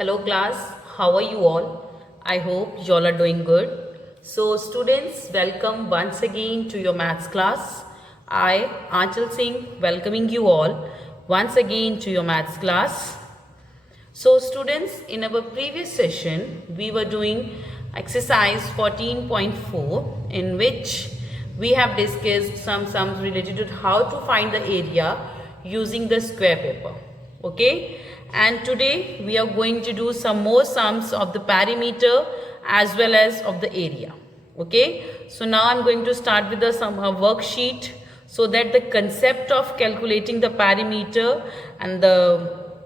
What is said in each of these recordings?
Hello class, how are you all? I hope you all are doing good. So students, welcome once again to your maths class. I, Aanchal Singh, welcoming you all once again to your maths class. So students, in our previous session, we were doing exercise 14.4 in which we have discussed some sums related to how to find the area using the square paper. Okay, and today we are going to do some more sums of the perimeter as well as of the area. Okay, so now I'm going to start with the worksheet so that the concept of calculating the perimeter and the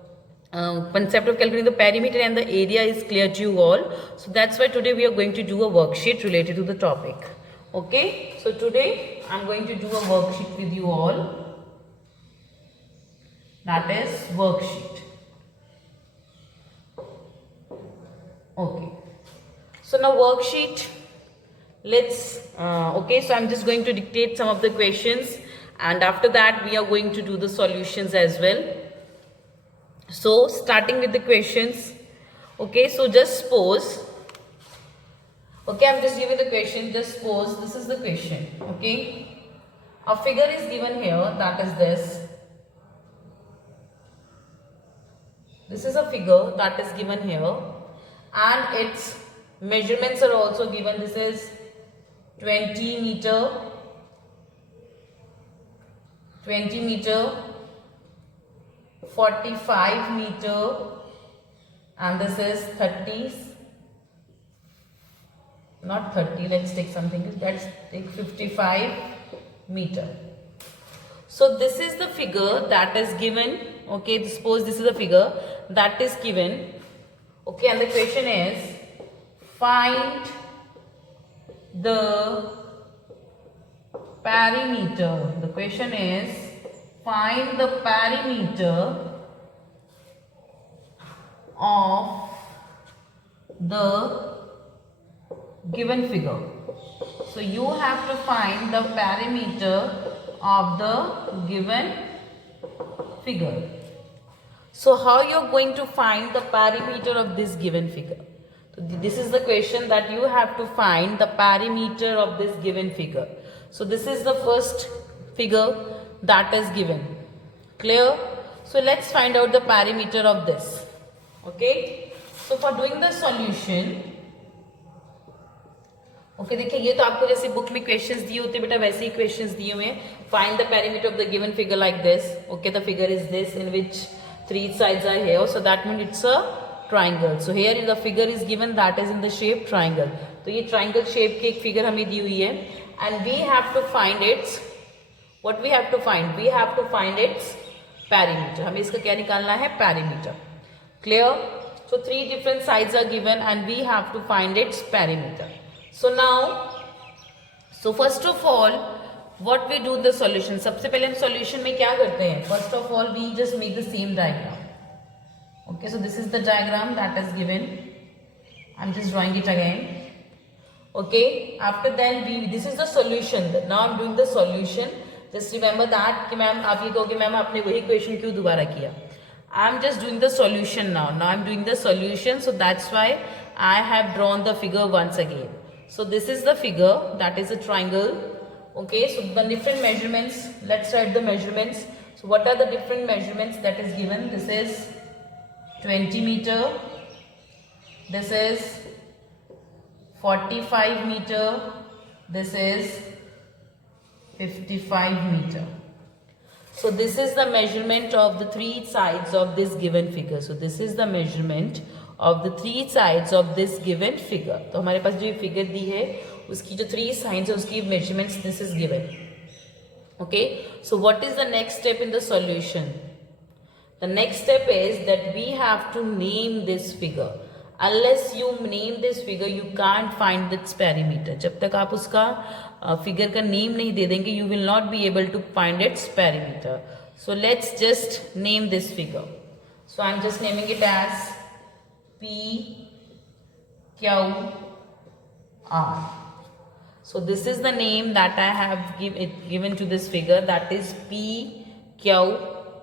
concept of calculating the perimeter and the area is clear to you all. So that's why today we are going to do a worksheet related to the topic. Okay, so today I'm going to do a worksheet with you all. That is worksheet. Okay, so now worksheet, let's okay, so I'm just going to dictate some of the questions and after that we are going to do the solutions as well. So starting with the questions. Okay, so just suppose, okay, I'm just giving the question. Just suppose this is the question. Okay, a figure is given here, that is this. This is a figure that is given here and its measurements are also given. This is 20 meter, 45 meter, and this is 30, not 30, let's take something, let's take 55 meter. So this is the figure that is given. Okay, suppose this is the figure that is given. Okay, and the question is find the perimeter. The question is find the perimeter of the given figure. So you have to find the perimeter of the given figure. So how you are going to find the perimeter of this given figure? So this is the question, that you have to find the perimeter of this given figure. So this is the first figure that is given. Clear? So let's find out the perimeter of this. Okay, so for doing the solution, okay देखिए, ये तो आपको जैसे book में questions दिए होते बेटा वैसे ही क्वेश्चंस दिए हुए हैं. Find the perimeter of the given figure like this. Okay, the figure is this in which 3 sides are here, so that means it's a triangle. So here the figure is given that is in the shape triangle. तो ये triangle shape की एक figure हमें दी हुई है and we have to find its, what we have to find, we have to find its perimeter. हमें इसका क्या निकालना है? perimeter. Clear? So 3 different sides are given and we have to find its perimeter. So now, so first of all, what we do the solution. सबसे पहले हम solution में क्या करते हैं? First of all, we just make the same diagram. Okay, so this is the diagram that is given. I'm just drawing it again. Okay, after then this is the solution. Now I'm doing the solution. Just remember that कि ma'am आप ये कहोगे ma'am आपने वही question क्यों दोबारा किया? I'm just doing the solution now. Now I'm doing the solution, so that's why I have drawn the figure once again. So this is the figure that is a triangle. Okay, so the different measurements, let's write the measurements. So what are the different measurements that is given? This is 20 meter, this is 45 meter, this is 55 meter. So this is the measurement of the 3 sides of this given figure. So this is the measurement of the 3 sides of this given figure. तो हमारे पास जो figure दी है उसकी जो 3 sides है उसकी measurements this is given. Okay, so what is the next step in the solution? The next step is that we have to name this figure. Unless you name this figure, you can't find its perimeter. जब तक आप उसका figure का name नहीं दे देंगे, you will not be able to find its perimeter. So let's just name this figure. So I'm just naming it as P Q R. So this is the name that I have given to this figure, that is P Q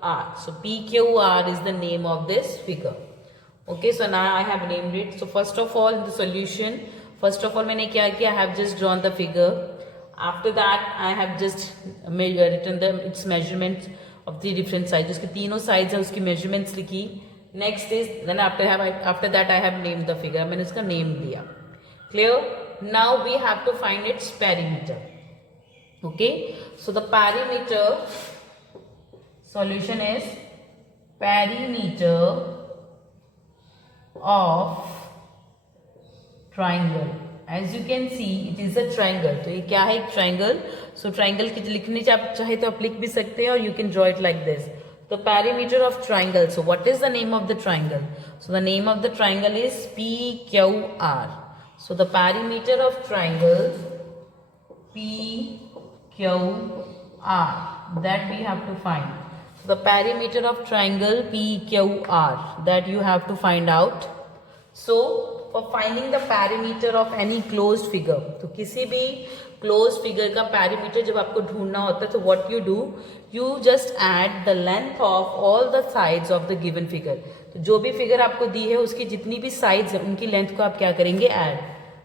R. So P Q R is the name of this figure. Okay, so now I have named it. So first of all, in the solution, first of all मैंने क्या किया, I have just drawn the figure. After that, I have just written the its measurements of three different sides. उसके तीनों sides हैं, उसकी measurements लिखी. Next is then after that I have named the figure. मैंने इसका name दिया. Clear? Now we have to find its perimeter. Okay, so the perimeter solution is perimeter of triangle. As you can see, it is a triangle. तो ये क्या है, एक triangle. So triangle की लिखने आप चाहे तो आप लिख भी सकते हैं, और you can draw it like this. The perimeter of triangle. So what is the name of the triangle? So the name of the triangle is PQR. So the perimeter of triangle PQR, that we have to find. So the perimeter of triangle PQR, that you have to find out. So for finding the perimeter of any closed figure, तो किसी भी closed figure का perimeter जब आपको ढूंढना होता है, तो what you do, you just add the length of all the sides of the given figure. तो जो भी figure आपको दी है उसकी जितनी भी sides है उनकी length को आप क्या करेंगे, add.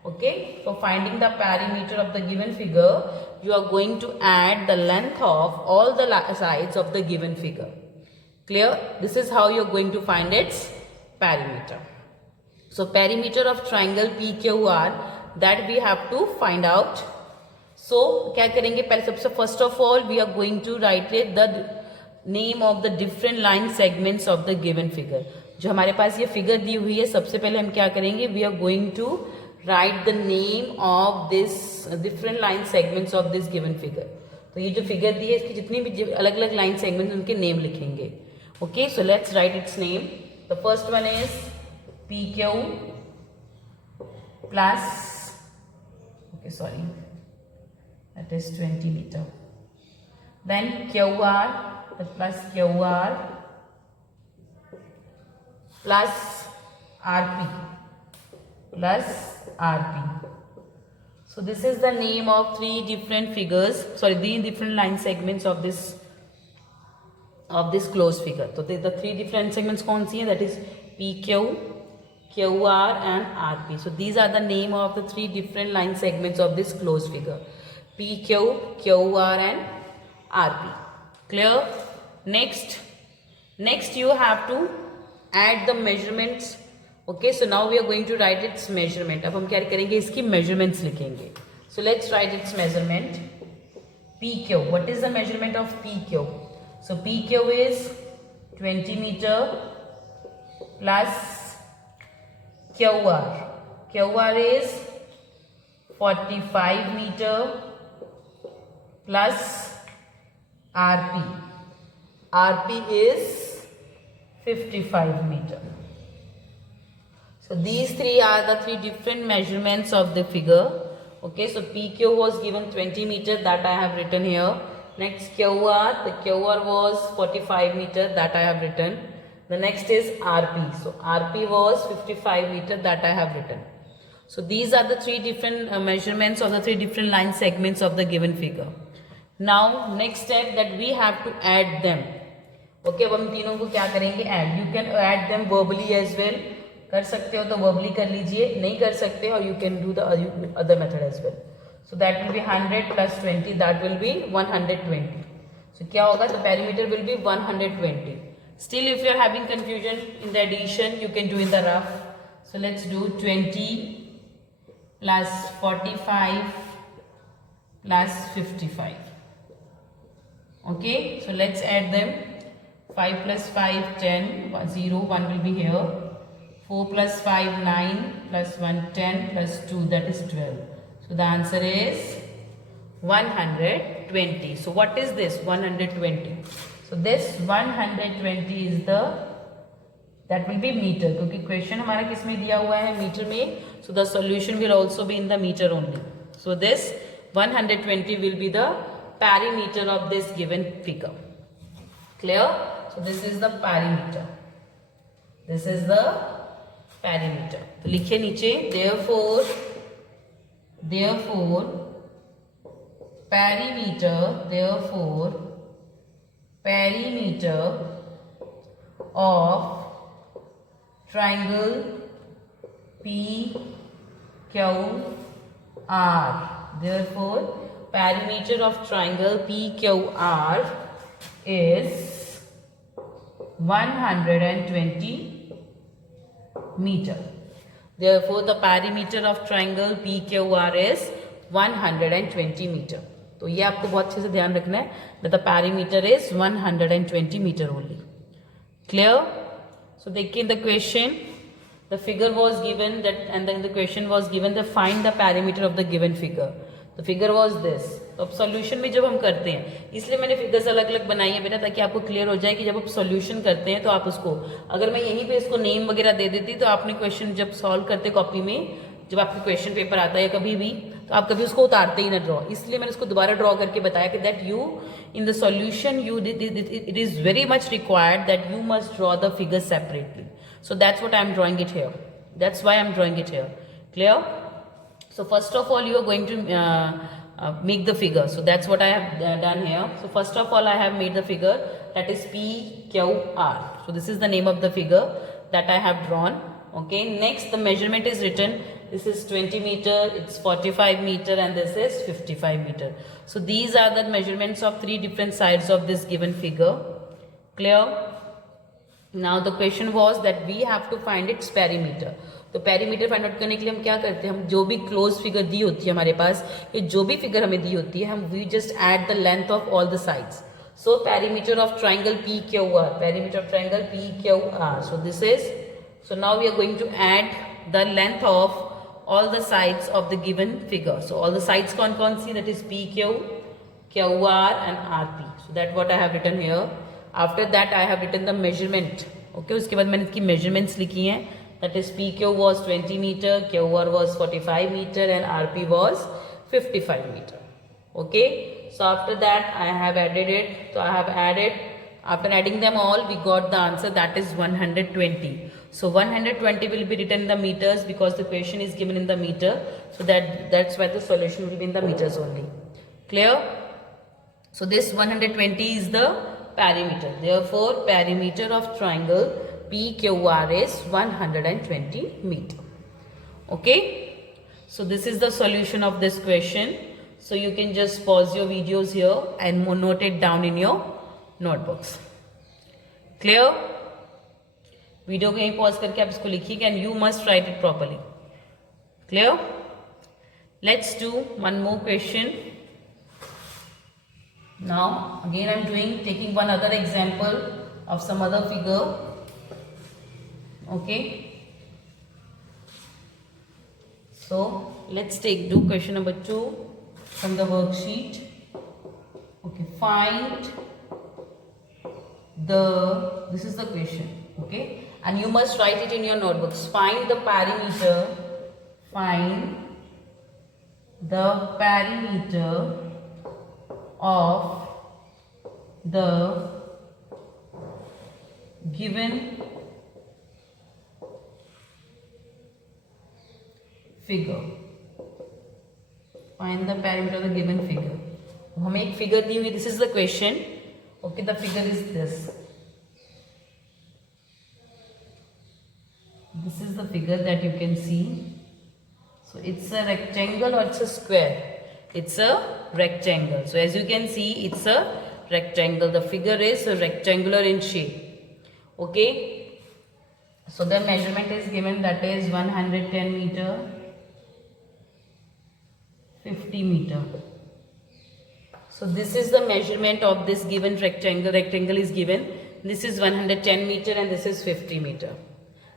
Okay, for finding the perimeter of the given figure, you are going to add the length of all the sides of the given figure. Clear? This is how you are going to find its perimeter. So perimeter of triangle PQR, that we have to find out. So क्या करेंगे, पहले सबसे first of all we are going to write it the name of the different line segments of the given figure. जो हमारे पास ये figure दी हुई है, सबसे पहले हम क्या करेंगे, we are going to write the name of this different line segments of this given figure. तो ये जो figure दी है इसकी जितनी भी अलग अलग line segments उनके name लिखेंगे. Okay, so let's write its name. The first one is PQ plus, okay sorry, that is 20 meter. Then QR, plus QR plus RP plus RP. So this is the name of three different figures, three different line segments of this closed figure. So the three different segments कौन सी हैं, that is PQ, QR and RP. So these are the name of the three different line segments of this closed figure, PQ, QR and RP. Clear? Next you have to add the measurements. Okay, so now we are going to write its measurement. अब हम क्या करेंगे, इसकी measurements लिखेंगे. So let's write its measurement. PQ. What is the measurement of PQ? So PQ is 20 meter plus QR. QR is 45 meter plus RP. RP is 55 meter. So these three are the three different measurements of the figure. Okay, so PQ was given 20 meter, that I have written here. Next QR, the QR was 45 meter, that I have written. The next is RP. So RP was 55 meter, that I have written. So these are the three different measurements of the three different line segments of the given figure. Now next step, that we have to add them. Okay, अब हम तीनों को क्या करेंगे, add. You can add them verbally as well. कर सकते हो तो verbally कर लीजिए, नहीं कर सकते और you can do the other method as well. So that will be 100 plus 20, that will be 120. So क्या होगा, the perimeter will be 120. Still if you are having confusion in the addition, you can do in the rough. So let's do 20 plus 45 plus 55. Okay, so let's add them. 5 plus 5, 10, 0, 1 will be here. 4 plus 5, 9, plus 1, 10, plus 2, that is 12. So the answer is 120. So what is this 120? So this 120 is that will be meter, क्योंकि question हमारा किस में दिया हुआ है, meter में. So the solution will also be in the meter only. So this 120 will be the perimeter of this given figure. Clear? So this is the perimeter. This is the perimeter. तो लिखिए नीचे, therefore perimeter of triangle PQR. Therefore, perimeter of triangle PQR is 120 meter. Therefore, the perimeter of triangle PQR is 120 meter. तो ये आपको बहुत अच्छे से ध्यान रखना है that the perimeter is 120 meter only. Clear? So देखिए in the question the figure was given that and then the question was given the find the perimeter of the given figure. The figure was this. तो अब solution में जब हम करते हैं इसलिए मैंने फिगर्स अलग अलग बनाई है बेटा ताकि आपको क्लियर हो जाए कि जब आप सॉल्यूशन करते हैं तो आप उसको अगर मैं यहीं पे इसको नेम वगैरह दे देती तो आपने क्वेश्चन जब सॉल्व करते कॉपी में जब आपके क्वेश्चन पेपर आता है कभी भी तो आप कभी उसको उतारते ही ना ड्रॉ, इसलिए मैंने उसको दोबारा ड्रॉ करके बताया कि that you in the solution you it is very much required that you must draw the figure separately. So that's what I am drawing it here. That's why I am drawing it here. Clear? So first of all, you are going to make the figure. So that's what I have done here. So first of all, I have made the figure that is PQR. So this is the name of the figure that I have drawn. Okay. Next, the measurement is written. This is 20 meter, it's 45 meter, and this is 55 meter. So these are the measurements of three different sides of this given figure. Clear? Now the question was that we have to find its perimeter. तो perimeter find out करने के लिए हम क्या करते हैं, हम जो भी क्लोज फिगर दी होती है हमारे पास, ये जो भी फिगर हमें दी होती है हम we just add the length of all the sides. So perimeter of triangle PQR, perimeter of triangle PQR. So this is, so now we are going to add the length of all the sides of the given figure. So all the sides कौन सी, that is PQ, QR and RP. So that what I have written here. After that I have written the measurement. Okay, उसके बाद मैंने इसकी measurements लिखी हैं. That is PQ was 20 meter, QR was 45 meter and RP was 55 meter. Okay, so after that I have added it. So I have added, after adding them all we got the answer that is 120. So 120 will be written in the meters because the question is given in the meter. So that's why the solution will be in the meters only. Clear? So this 120 is the perimeter. Therefore, perimeter of triangle PQR is 120 meter. Okay? So this is the solution of this question. So you can just pause your videos here and note it down in your notebooks. Clear? Video को यहीं pause करके आप इसको लिखिए and you must write it properly. Clear? Let's do one more question. Now again I am taking one other example of some other figure. Okay, so let's do question number 2 from the worksheet. Okay, find this is the question. Okay, and you must write it in your notebooks. Find the perimeter of the given figure. Find the perimeter of the given figure. हमें एक figure दी हुई, this is the question. Okay, the figure is this. This is the figure that you can see. So it's a rectangle or it's a square? It's a rectangle. So as you can see, it's a rectangle. The figure is rectangular in shape. Okay. So the measurement is given that is 110 meter, 50 meter. So this is the measurement of this given rectangle. Rectangle is given. This is 110 meter and this is 50 meter.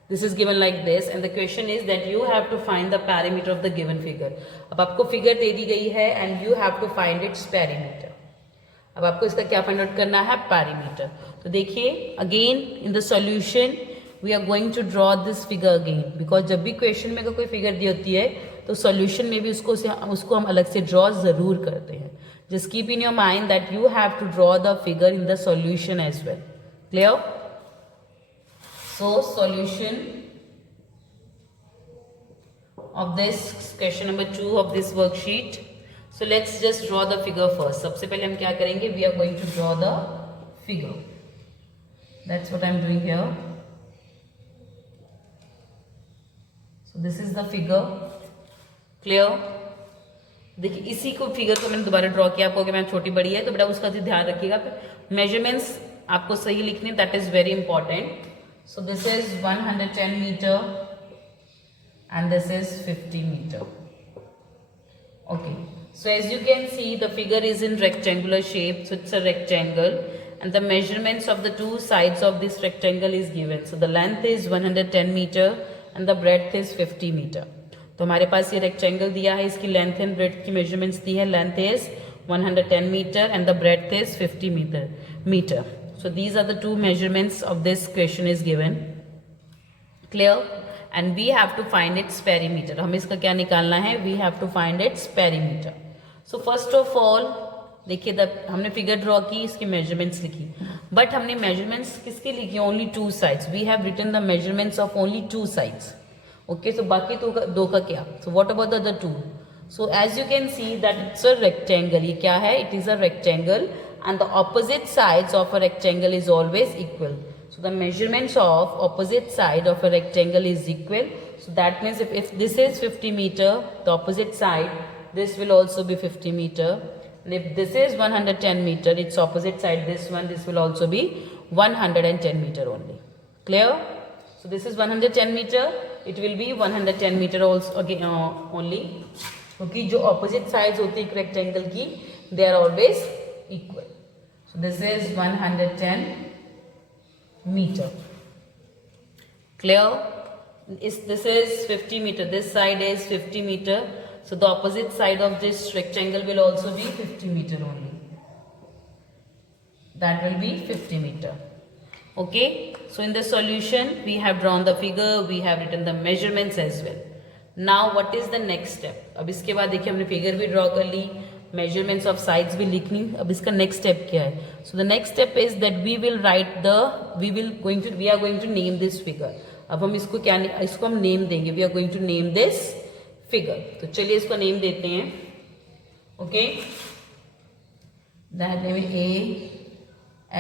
This is given like this and the question is that you have to find the perimeter of the given figure. अब आपको figure दे दी गई है and you have to find its perimeter. अब आपको इसका क्या find out करना है, perimeter. तो देखिए again in the solution we are going to draw this figure again because जब भी क्वेश्चन में कोई फिगर दी होती है तो सॉल्यूशन में भी उसको हम अलग से ड्रॉ जरूर करते हैं. Just keep in your mind that you have to draw the figure in the solution as well. Clear? So solution of this question number 2 of this worksheet. So let's just draw the figure first. सबसे पहले हम क्या करेंगे? We are going to draw the figure. That's what I'm doing here. So this is the figure. Clear? देखिए इसी को figure को मैंने दोबारा ड्रॉ किया, आपको कि मैम छोटी बड़ी है तो बेटा उसका ध्यान रखिएगा। मेजरमेंट्स आपको सही लिखने, that is very important. So this is 110 metre and this is 50 meter. Okay, so as you can see the figure is in rectangular shape, so it's a rectangle and the measurements of the two sides of this rectangle is given. So the length is 110 meter and the breadth is 50 meter. तो हमारे पास ये rectangle दिया है, इसकी length and breadth की measurements दी है। length is 110 meter and the breadth is 50 meter. So these are the two measurements of this question is given. Clear? And we have to find its perimeter. हमें इसका क्या निकालना है? We have to find its perimeter. So first of all देखिए हमने figure draw की, इसकी measurements लिखी, बट हमने मेजरमेंट्स किसकी लिखी? Only two sides. We have written the measurements of only two sides. Okay, so बाकी दो का क्या? So what about the other two? So as you can see that it's a rectangle. ये क्या है? It is a rectangle and the opposite sides of a rectangle is always equal. So the measurements of opposite side of a rectangle is equal. So that means if this is 50 meter, the opposite side, this will also be 50 meter. And if this is 110 meter, its opposite side, this will also be 110 meter only. Clear? So this is 110 meter, it will be 110 meter also again only. क्योंकि जो opposite sides होती है rectangle की, they are always equal. So this is 110 meter. Clear? This is 50 meter. This side is 50 meter. So the opposite side of this rectangle will also be 50 meter only. That will be 50 meter. Okay. So in the solution, we have drawn the figure. We have written the measurements as well. Now what is the next step? अब इसके बाद देखिए हमने figure भी draw कर ली, measurements of sides भी लिखनी। अब इसका नेक्स्ट स्टेप क्या है? So the next step is that we are going to name this figure. अब हम इसको इसको हम नेम देंगे। We are going to name this figure. तो चलिए इसको नेम देते हैं। Okay, that name is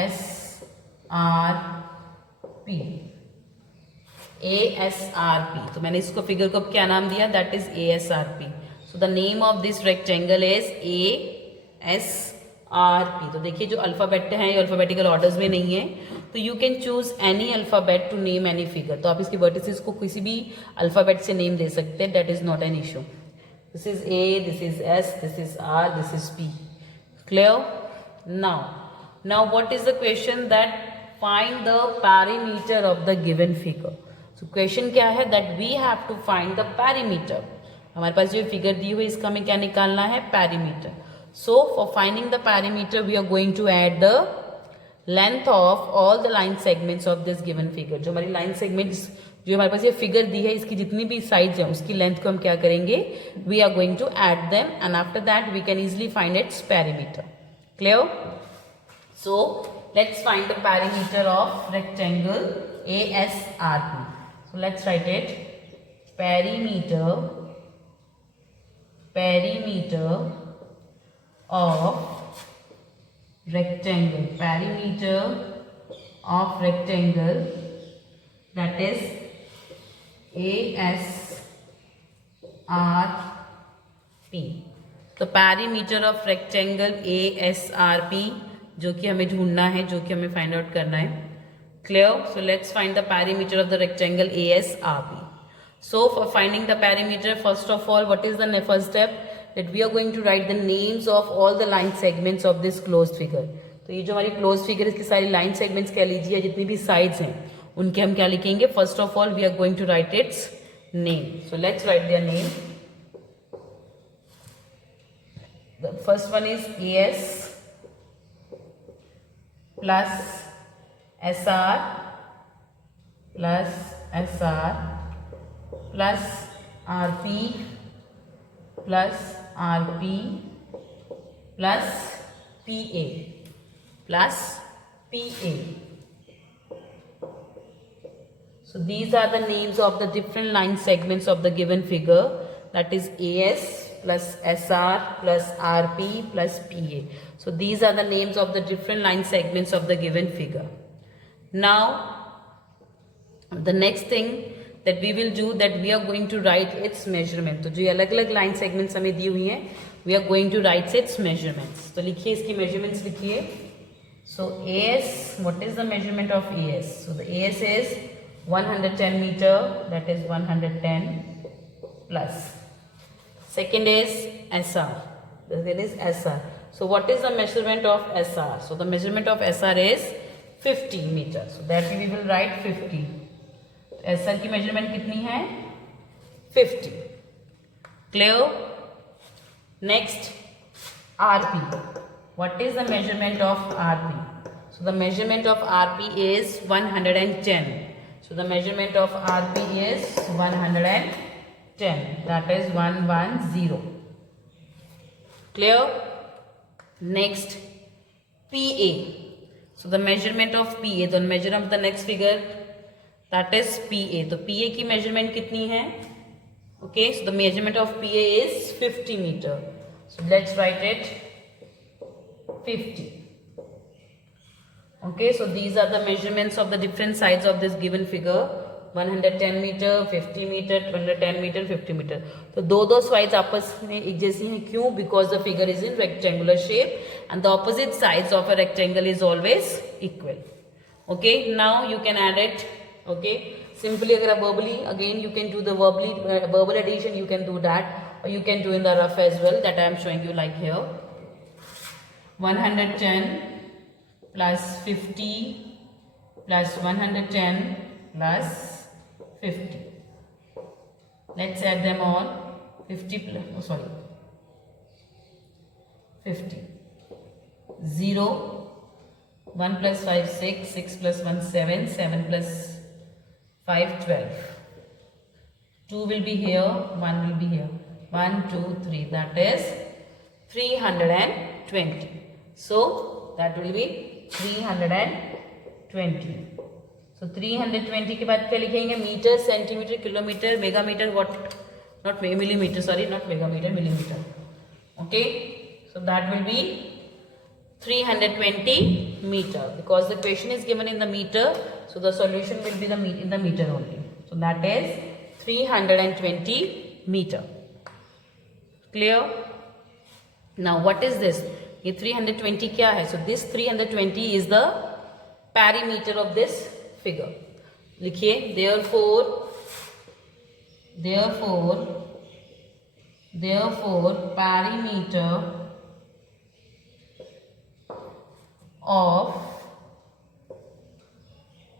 ASRP। ASRP। तो मैंने इसको फिगर को क्या नाम दिया? That is ASRP। So the name of this rectangle is ASRP. तो देखिए जो अल्फाबेट हैं ये अल्फाबेटिकल ऑर्डर्स में नहीं है, तो you can choose any alphabet to name any figure. तो आप इसके वर्टिसेस को किसी भी अल्फाबेट से नेम दे सकते हैं, that is not an issue. This is A, this is S, this is R, this is P. Clear? Now what is the question? That find the perimeter of the given figure. So question क्या है? That we have to find the perimeter. हमारे पास जो figure दी हुई इसका हमें क्या निकालना है? Perimeter. So for finding the perimeter we are going to add the length of all the line segments of this given figure. जो हमारी लाइन सेगमेंट्स जो हमारे पास ये फिगर दी है इसकी जितनी भी साइड्स हैं उसकी लेंथ को हम क्या करेंगे? We are going to add them and after that we can easily find its perimeter. Clear? So let's find the perimeter of rectangle ASRP. So let's write it. perimeter of rectangle, perimeter of rectangle, that is ASRP. तो perimeter of rectangle ASRP जो कि हमें ढूंढना है, जो कि हमें find out करना है। Clear? So let's find the perimeter of the rectangle ASRP. So for finding the perimeter, first of all, what is the first step? That we are going to write the names of all the line segments of this closed figure. तो ये जो हमारी closed figure इसकी सारी line segments कह लीजिए, जितनी भी sides हैं उनके हम क्या लिखेंगे? First of all, we are going to write its name. So let's write their name. The first one is AS plus SR plus SR plus RP plus RP plus PA plus PA. So these are the names of the different line segments of the given figure, that is AS plus SR plus RP plus PA. So these are the names of the different line segments of the given figure. Now the next thing that we will do that we are going to write its measurement. तो जो ये अलग अलग line segments हमें दी हुई हैं, we are going to write its measurements. तो लिखिए इसकी measurements लिखिए. So AS, what is the measurement of AS? So the AS is 110 meter, that is 110 plus. Second is SR. That is SR. So what is the measurement of SR? So the measurement of SR is 50 meter. So that we will write 50. SR की measurement कितनी है? 50. Clear? Next, RP. What is the measurement of RP? So the measurement of RP is 110. So the measurement of RP is 110. That is 110. Clear? Next, PA. So the measurement of PA. The measure of the next figure, that is PA. तो PA की measurement कितनी है? Okay, so the measurement of PA is 50 meter. So let's write it 50. Okay, so these are the measurements of the different sides of this given figure. 110 meter, 50 meter, 110 meter, 50 meter. तो दो sides आपस में एक जैसी हैं. क्यों? Because the figure is in rectangular shape and the opposite sides of a rectangle is always equal. Okay, now you can add it. Okay, simply अगर आप verbally, again you can do the verbal addition, you can do that, or you can do in the rough as well, that I am showing you like here. 110 plus 50 plus 110 plus 50. Let's add them all. 50 plus, 50. 0, 1 plus 5, 6, 6 plus 1, 7, 7 plus 5, 12. 2 will be here, 1 will be here. 1, 2, 3. That is 320. So that will be 320. So 320 के बाद क्या लिखेंगे? Metre, centimetre, kilometre, megametre, what? Not millimeter, sorry, not megameter, millimeter. Okay, so that will be 320 meter, because the question is given in the meter, so the solution will be in the meter only. So that is 320 meter. Clear? Now what is this? ये 320 क्या है? So this 320 is the perimeter of this figure. लिखिए, therefore perimeter of,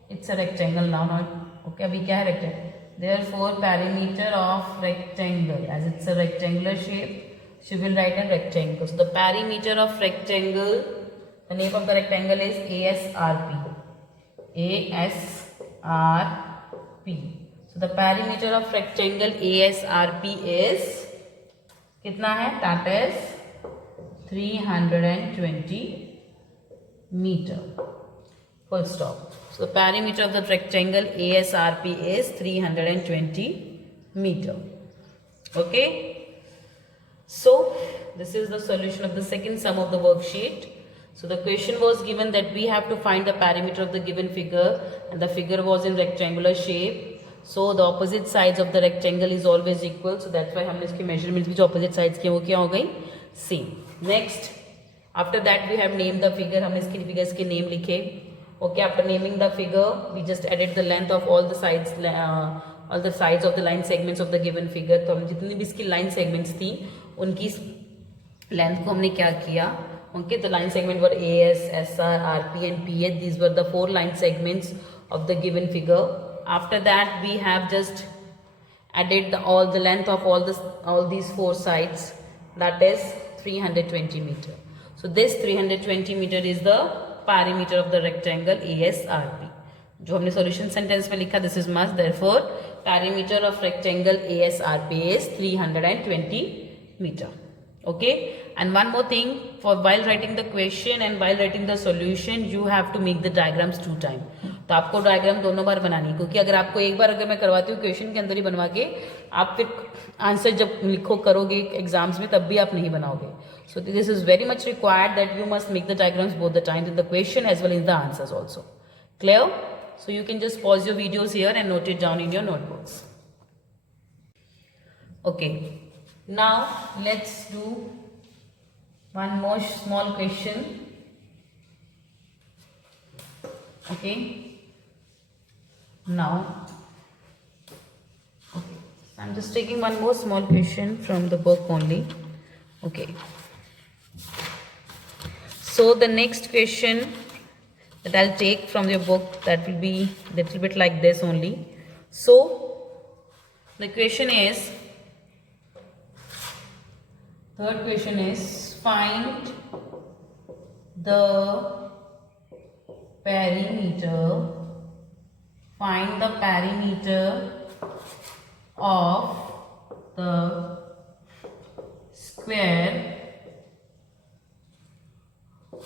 it's a rectangle now, okay, अभी क्या है rectangle? Therefore perimeter of rectangle, as it's a rectangular shape, she will write a rectangle. So the perimeter of rectangle, the name of the rectangle is ASRP. ASRP. So the perimeter of rectangle ASRP is कितना है? That is 320 meter. Full stop. So the perimeter of the rectangle ASRP is 320 meter. Okay. So this is the solution of the second sum of the worksheet. So the question was given that we have to find the perimeter of the given figure, and the figure was in rectangular shape. So the opposite sides of the rectangle is always equal. So that's why हमने इसकी measurements भी जो opposite sides की वो क्या हो गई? Same. Next, after that we have named the figure. हमने इसके figures के name लिखे. Okay, after naming the figure, we just added the length of all the sides of the line segments of the given figure. तो हम जितनी भी इसकी line segments थी, उनकी length को हमने क्या किया? Okay, the line segment were AS, SR, RP and PA. These were the 4 line segments of the given figure. After that, we have just added all the length of all these 4 sides. That is 320 meter. So this 320 meter is the perimeter of the rectangle ASRP. जो हमने solution sentence में लिखा, this is must. Therefore, perimeter of rectangle ASRP is 320 meter. Okay, and one more thing, for while writing the question and while writing the solution, you have to make the diagrams 2 times. तो आपको diagram दोनों बार बनानी है, क्योंकि अगर आपको एक बार अगर मैं करवाती हूँ क्वेश्चन के अंदर ही बनवा के, आप फिर आंसर जब लिखो करोगे एग्जाम्स में तब भी आप नहीं बनाओगे. So this is very much required that you must make the diagrams both the times in the question as well as the answers also. Clear? So you can just pause your videos here and note it down in your notebooks. Okay, now let's do one more small question. Okay, now, okay, so I'm just taking one more small question from the book only. Okay, so the next question that I'll take from your book, that will be a little bit like this only. So the question is, third question is, find the perimeter of the square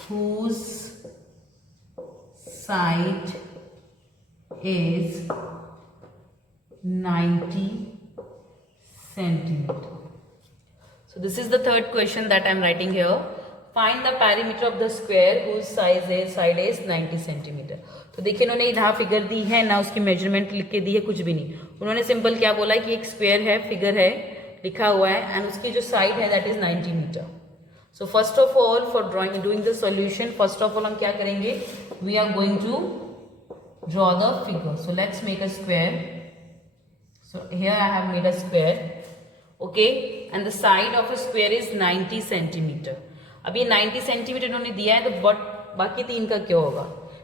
whose side is 90 centimeter. So this is the third question that I am writing here. Find the perimeter of the square whose side is 90 centimetre. तो देखिए इन्होंने यहाँ figure दी है ना, उसकी measurement लिख के दी है, कुछ भी नहीं. उन्होंने सिंपल क्या बोला है कि एक स्क्वायर है, फिगर है, लिखा हुआ है, एंड उसकी जो साइड है that is 90 metre. So first of all for doing the solution, first of all हम क्या करेंगे, we are going to draw the figure. So let's make a square. So here I have made a square. Okay, and the side of a square is 90 centimetre. अब ये 90 centimetre इन्होंने दिया है, तो बाकी तीन का क्या होगा.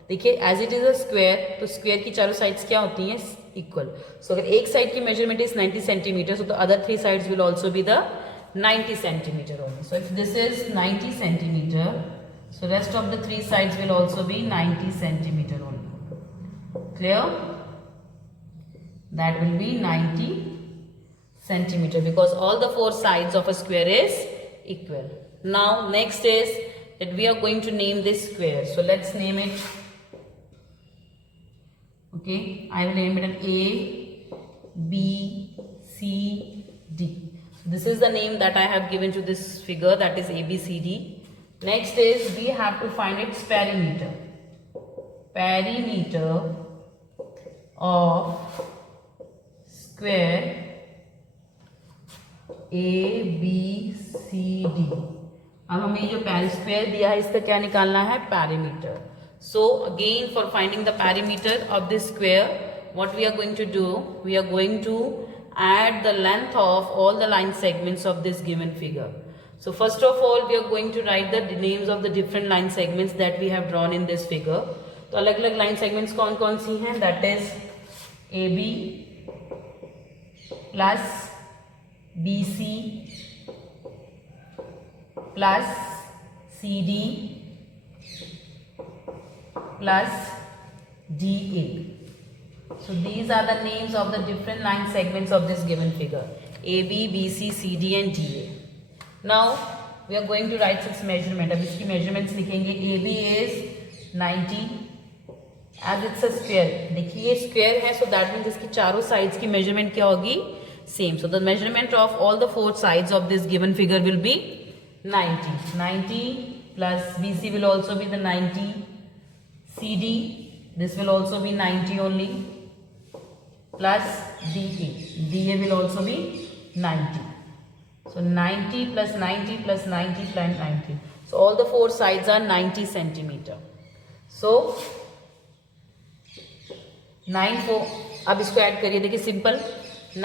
देखिए as it is a square, तो स्क्वायर की चारों साइड्स क्या होती हैं, इक्वल. सो अगर एक साइड की measurement is 90 centimetre, so the other three sides will also be the 90 centimetre only. So if this is 90 centimetre, so rest of the three sides will also be 90 centimetre only. Clear? That will be 90 centimeter because all the four sides of a square is equal. Now next is that we are going to name this square. So let's name it. Okay, I will name it an A, B, C, D. So this is the name that I have given to this figure, that is A, B, C, D. Next is we have to find its perimeter. Perimeter of square A, B, C, D. अब हमें जो square दिया है इसका क्या निकालना है, perimeter. So again for finding the perimeter of this square, what we are going to do, we are going to add the length of all the line segments of this given figure. So first of all we are going to write the names of the different line segments that we have drawn in this figure. तो अलग अलग line segments कौन कौन सी हैं, that is AB plus BC plus CD plus DA. So these are the names of the different line segments of this given figure, AB, BC, CD and DA. Now we are going to write its measurement. अब इसकी measurements लिखेंगे. AB is 90 as it's a square. देखिए ये square है, so that means इसकी चारों sides की measurement क्या होगी, same. So the measurement of all the four sides of this given figure will be 90. 90 plus BC will also be the 90. CD, this will also be 90 only. Plus DA. DA will also be 90. So 90 plus 90 plus 90 plus 90. So all the four sides are 90 centimeter. So 9 4. अब इसको add करिए. देखिए simple,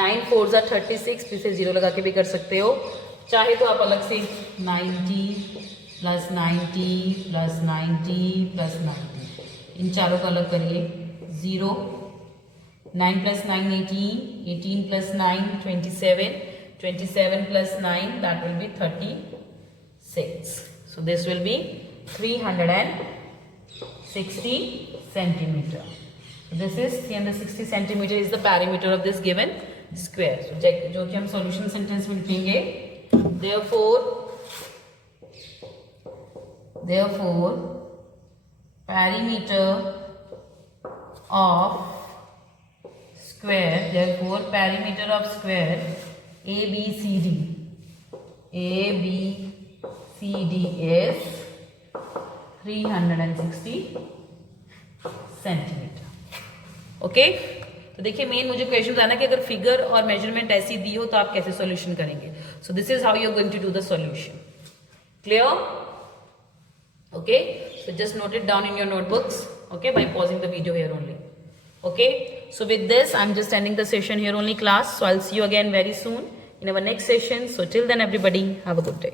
9 4s are 36. पीछे 0 लगा के भी कर सकते हो, चाहे तो आप अलग से 90 प्लस 90 प्लस 90 प्लस 90, इन चारों का अलग करिए. 0, 9 plus 9 18, 18 plus 9 27, 27 plus 9 that will be 36. So this will be 360 centimeter. So this is 360 centimeter is the perimeter of this given square. So जो कि हम solution sentence में लिखेंगे, therefore perimeter of square ABCD is 360 centimeter. Okay तो देखिए main मुझे question आना कि अगर फिगर और मेजरमेंट ऐसी दी हो तो आप कैसे सॉल्यूशन करेंगे. So this is how you are going to do the solution. Clear? Okay, so just note it down in your notebooks, okay, by pausing the video here only. Okay, so with this I'm just ending the session here only, class. So I'll see you again very soon in our next session. So till then everybody have a good day.